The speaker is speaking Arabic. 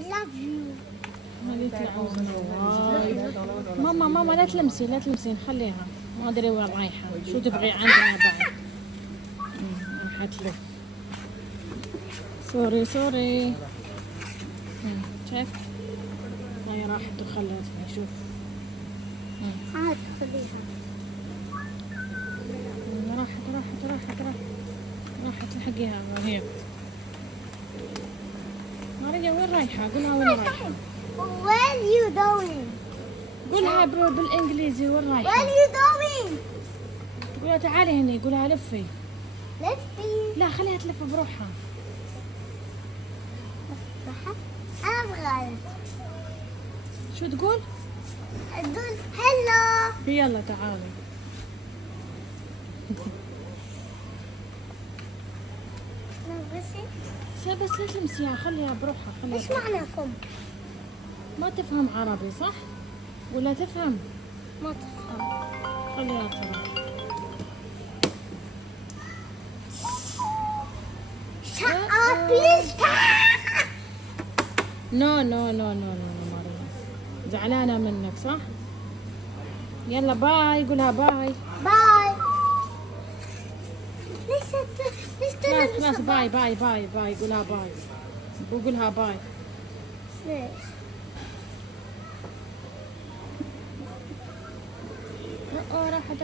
love you. ماما لا تلمسي خليها. ما ادري وين رايحه. شو تبغي عندنا بعد؟ راح تلف. سوري. شايف؟ هاي راحت وخلتني. شوف. عاد خليها. راحت لحقيها هي. ماريا وين رايحة؟ قولها وين رايحة. Where you going? قولها بالانجليزي وين رايحة. Where you going? قولها تعالي هني. قولها لفي. لفي. لا خليها تلف بروحها. أنا بغلط. شو تقول؟ أقول هلا. يلا تعالي. بس لا تلمسيها. خليها بروحها. إيش معنى فم؟ ما تفهم عربي صح؟ ولا تفهم؟ ما تفهم. خليها تروح. Shut up, please. نو ماريا. زعلانة منك صح؟ يلا باي. قولها باي. باي. ليش خلاص باي. قولها باي. قولها باي. ليش؟ راحت